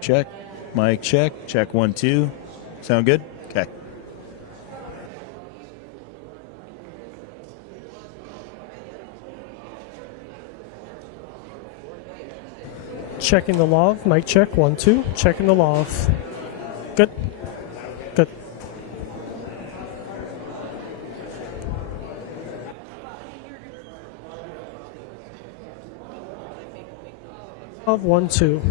Check. Mic check. Check 1, 2. Sound good? Okay. Checking the lav. Mic check. 1, 2. Checking the lav. Good. Good. Of 1, 2.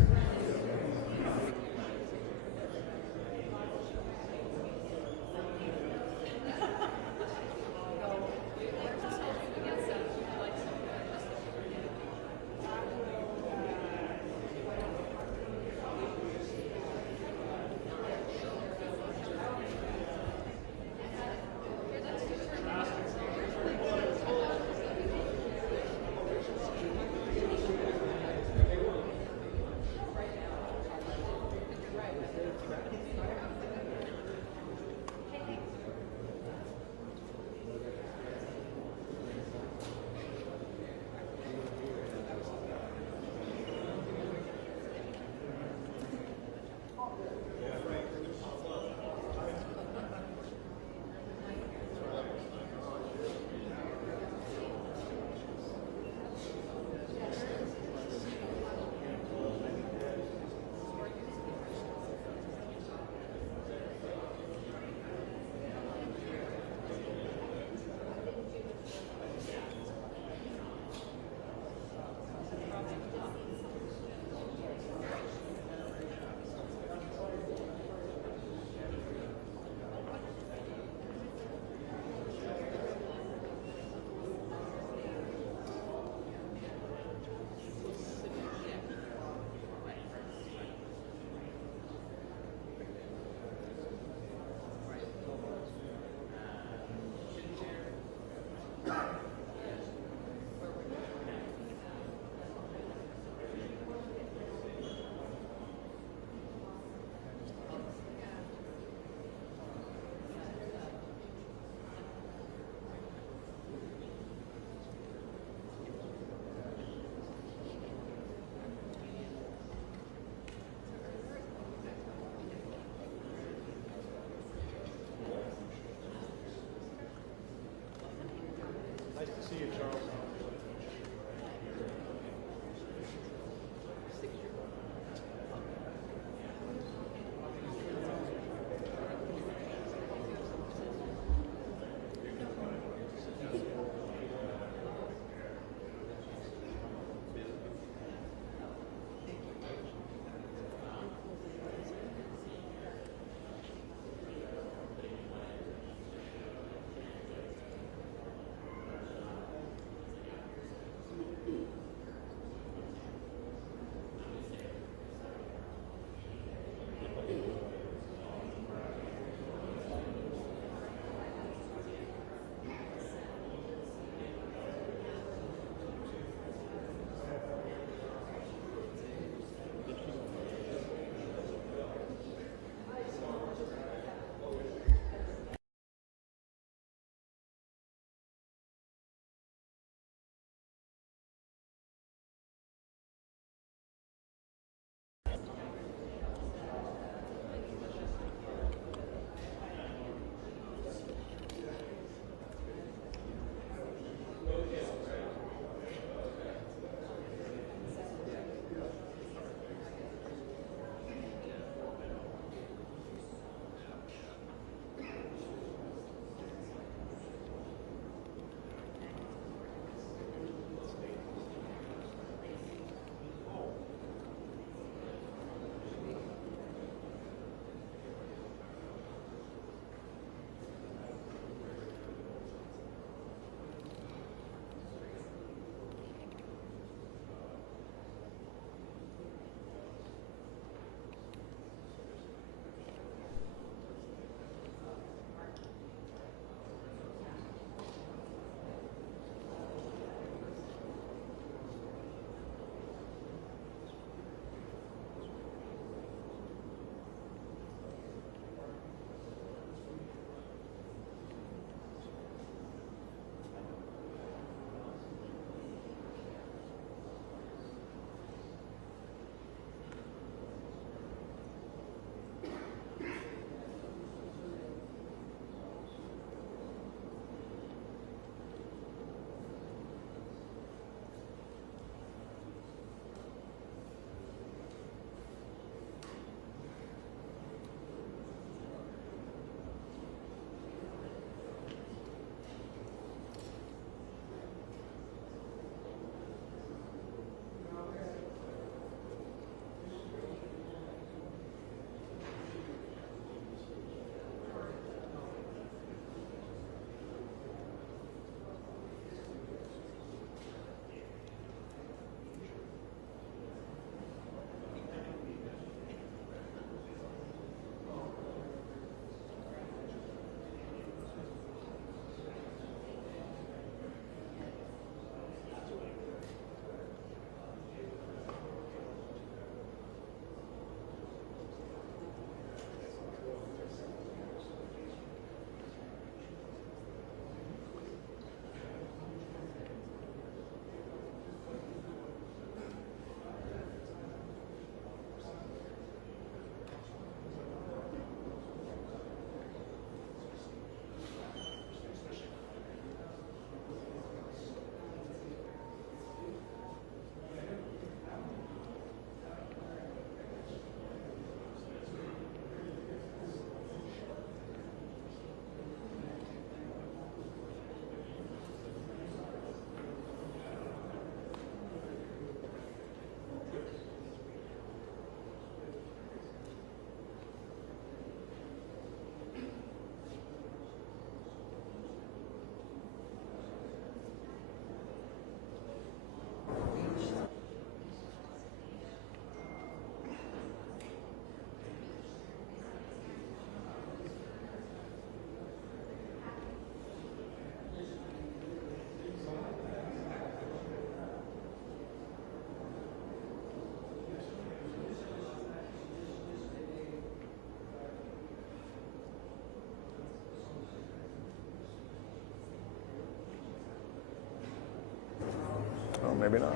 maybe not.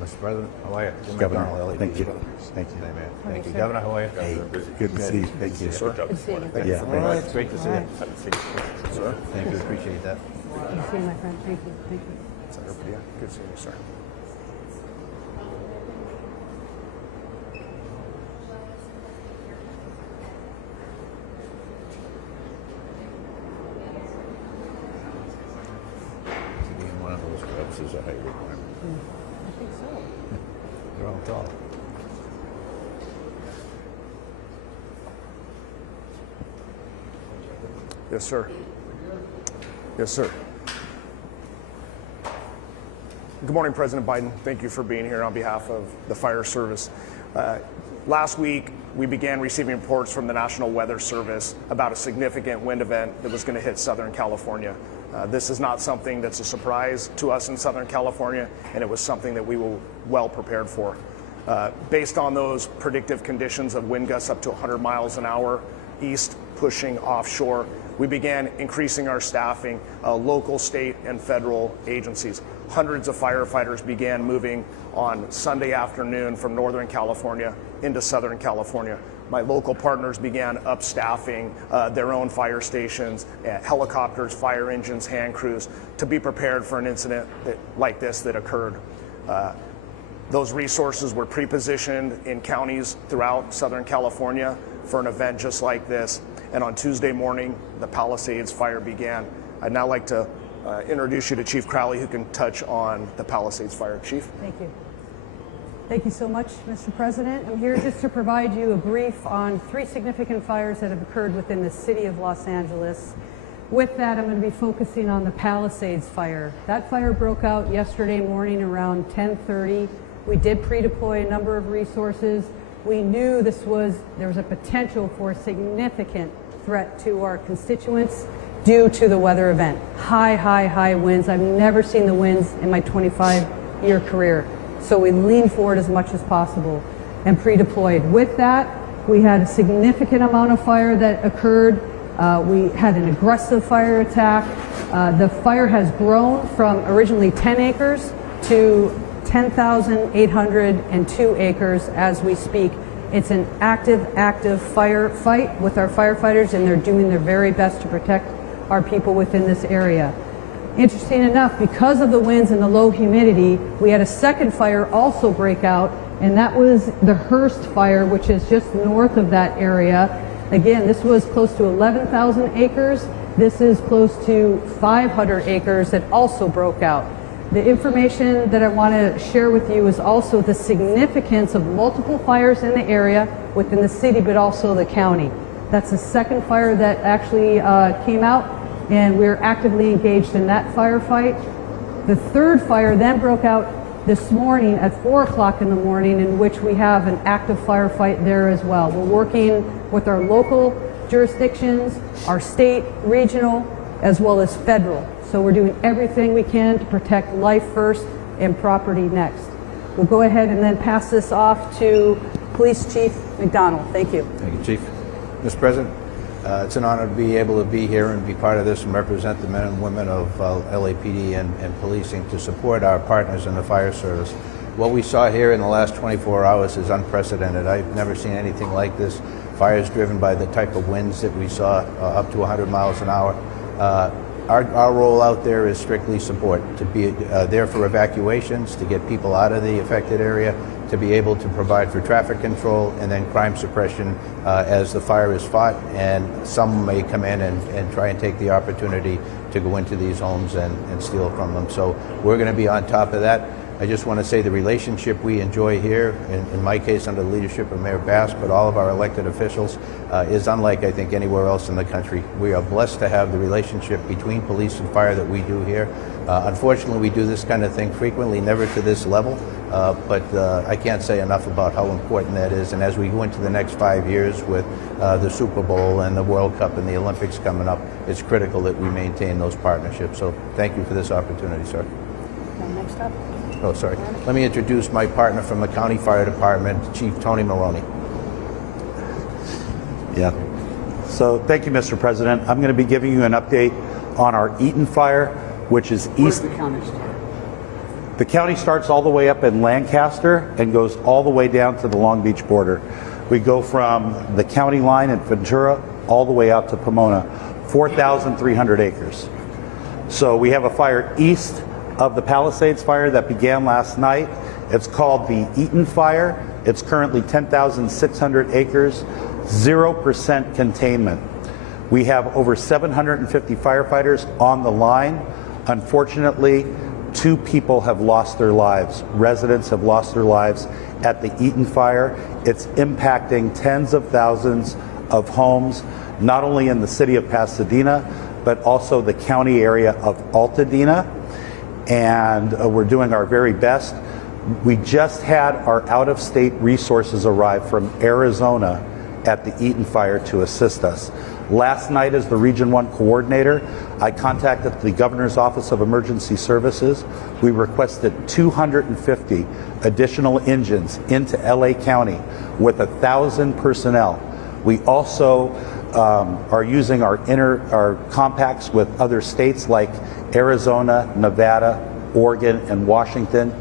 Mr. President, how are you? Governor, thank you. Thank you. Hey, man. Thank you. Governor, how are you? Hey, good to see you. Thank you. Sir. Good to see you. Thank you Yeah. for being here. It's great to see you. Sir. Thank you. Appreciate that. Good to see you, my friend. Thank you. Thank you. Senator Padilla, good seeing you, sir. Being one of those clubs is a height requirement. I think so. They're all tall. Yes, sir. Yes, sir. Good morning, President Biden. Thank you for being here on behalf of the fire service. Last week, we began receiving reports from the National Weather Service about a significant wind event that was going to hit Southern California. This is not something that's a surprise to us in Southern California, and it was something that we were well prepared for. Based on those predictive conditions of wind gusts up to 100 miles an hour east pushing offshore, we began increasing our staffing, local, state, and federal agencies. Hundreds of firefighters began moving on Sunday afternoon from Northern California into Southern California. My local partners began upstaffing their own fire stations, helicopters, fire engines, hand crews, to be prepared for an incident like this that occurred. Those resources were pre-positioned in counties throughout Southern California for an event just like this. And on Tuesday morning, the Palisades fire began. I'd now like to introduce you to Chief Crowley, who can touch on the Palisades fire. Chief? Thank you. Thank you so much, Mr. President. I'm here just to provide you a brief on 3 significant fires that have occurred within the city of Los Angeles. With that, I'm going to be focusing on the Palisades fire. That fire broke out yesterday morning around 10:30. We did pre-deploy a number of resources. We knew there was a potential for a significant threat to our constituents due to the weather event. High winds. I've never seen the winds in my 25-year career. So we leaned forward as much as possible and pre-deployed. With that, we had a significant amount of fire that occurred. We had an aggressive fire attack. The fire has grown from originally 10 acres to 10,802 acres as we speak. It's an active firefight with our firefighters, and they're doing their very best to protect our people within this area. Interesting enough, because of the winds and the low humidity, we had a second fire also break out, and that was the Hearst fire, which is just north of that area. Again, this was close to 11,000 acres. This is close to 500 acres that also broke out. The information that I want to share with you is also the significance of multiple fires in the area within the city, but also the county. That's the second fire that actually came out, and we're actively engaged in that firefight. The third fire then broke out this morning at 4 o'clock in the morning, in which we have an active firefight there as well. We're working with our local jurisdictions, our state, regional, as well as federal. So we're doing everything we can to protect life first and property next. We'll go ahead and then pass this off to Police Chief McDonald. Thank you. Thank you, Chief. Mr. President, It's an honor to be able to be here and be part of this and represent the men and women of LAPD and policing to support our partners in the fire service. What we saw here in the last 24 hours is unprecedented. I've never seen anything like this. Fires driven by the type of winds that we saw up to 100 miles an hour. Our role out there is strictly support, to be there for evacuations, to get people out of the affected area, to be able to provide for traffic control and then crime suppression as the fire is fought. And some may come in and try and take the opportunity to go into these homes and steal from them. So we're going to be on top of that. I just want to say the relationship we enjoy here, in my case under the leadership of Mayor Bass, but all of our elected officials, is unlike I think anywhere else in the country. We are blessed to have the relationship between police and fire that we do here. Unfortunately, we do this kind of thing frequently, never to this level, but I can't say enough about how important that is. And as we go into the next 5 years with the Super Bowl and the World Cup and the Olympics coming up, it's critical that we maintain those partnerships. So thank you for this opportunity, sir. Next up. Oh, sorry. Let me introduce my partner from the County Fire Department, Chief Tony Maloney. Yeah. So thank you, Mr. President. I'm going to be giving you an update on our Eaton fire, which is east. Where's the county start? The county starts all the way up in Lancaster and goes all the way down to the Long Beach border. We go from the county line in Ventura all the way out to Pomona, 4,300 acres. So we have a fire east of the Palisades fire that began last night. It's called the Eaton fire. It's currently 10,600 acres, 0% containment. We have over 750 firefighters on the line. Unfortunately, 2 people have lost their lives. Residents have lost their lives at the Eaton fire. It's impacting tens of thousands of homes, not only in the city of Pasadena, but also the county area of Altadena. And we're doing our very best. We just had our out-of-state resources arrive from Arizona at the Eaton fire to assist us. Last night, as the Region 1 coordinator, I contacted the Governor's Office of Emergency Services. We requested 250 additional engines into LA County with 1,000 personnel. We also are using our compacts with other states like Arizona, Nevada, Oregon, and Washington.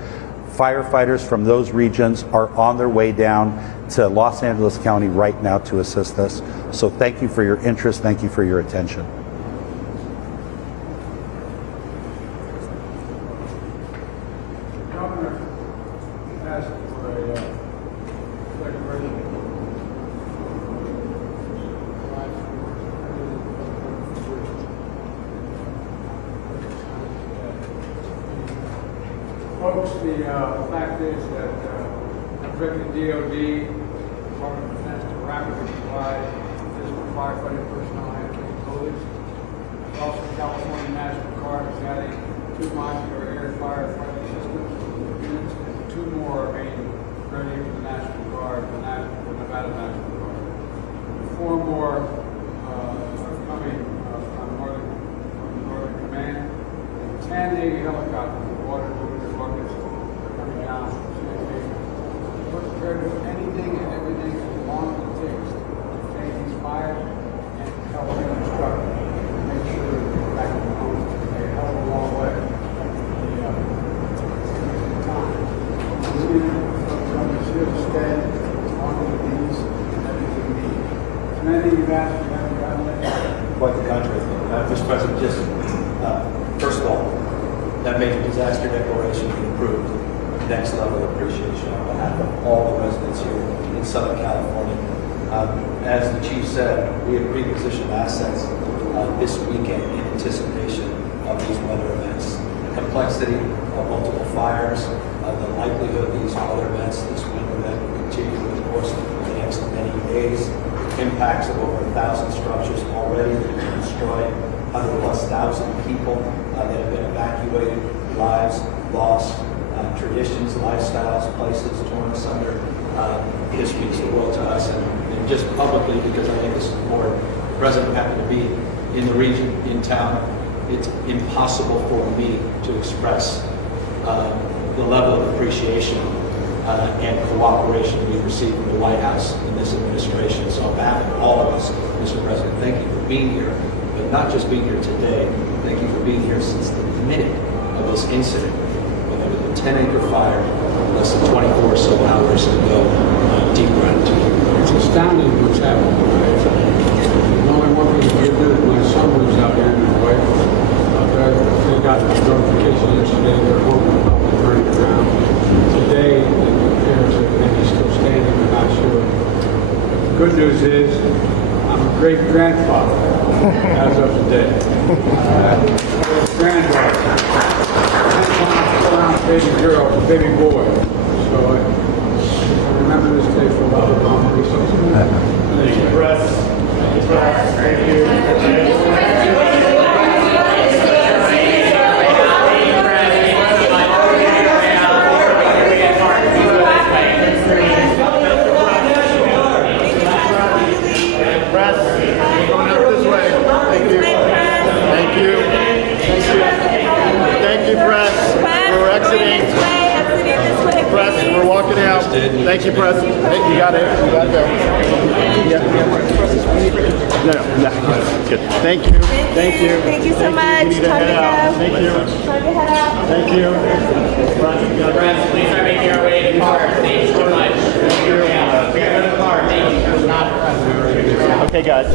Firefighters from those regions are on their way down to Los Angeles County right now to assist us. So thank you for your interest. Thank you for your attention. Governor asked for a declaration. Folks, the fact is that directing DOD, Department of Defense, to rapidly provide physical firefighting personnel and capabilities. Also, California National Guard is adding 2 modular air firefighting systems units, and 2 more are being ready for the National Guard, the Nevada National Guard. 4 more are coming from Northern Command, and 10 Navy helicopters, water moving buckets, are coming down from CFA. We're prepared to do anything and everything as long as it takes to contain these fires and help reconstruct and make sure that we get back to home. They hell of a long way. Time. We need to here to stay on the these and everything we need. Many of you asked, we haven't gotten it. Quite the contrary. Mr. President, just first of all, that major disaster declaration be approved. Next level of appreciation on behalf of all the residents here in Southern California. As the chief said, we have pre-positioned assets this weekend in anticipation of these weather events. The complexity of multiple fires, the likelihood of these weather events, this winter event will continue over the course of the next many days. Impacts of over 1,000 structures already that have been destroyed, 100,000+ people that have been evacuated, lives lost, traditions, lifestyles, places torn asunder. This means the world to us, and just publicly, because I think this is important, the President happened to be in the region, in town. It's impossible for me to express the level of appreciation and cooperation we receive from the White House in this administration. So on behalf of all of us, Mr. President, thank you for being here, but not just being here today. Thank you for being here since the minute of this incident, when there was a 10-acre fire less than 24 or so hours ago. Deep gratitude. It's astounding what's happening. There's only one thing to do. My son lives out here and his wife. They got a notification yesterday they're home about the burning ground. Today, it appears that maybe still standing, we're not sure. But the good news is, I'm a great-grandfather as of today. Granddaughter. 10-pound baby girl, baby boy. So I remember this day for a lot of long reasons. Thank you. Thank you. Thank you, President. Hey, you got it. You got to go. Yeah. No. Good. Thank you. Thank you. Thank you so much. You need to head out. Thank you. Time to head out. Thank you. Friends, please are making our way to cars. Thank you so much. Thank you. We have a car. Thank you. Not present. Okay, guys.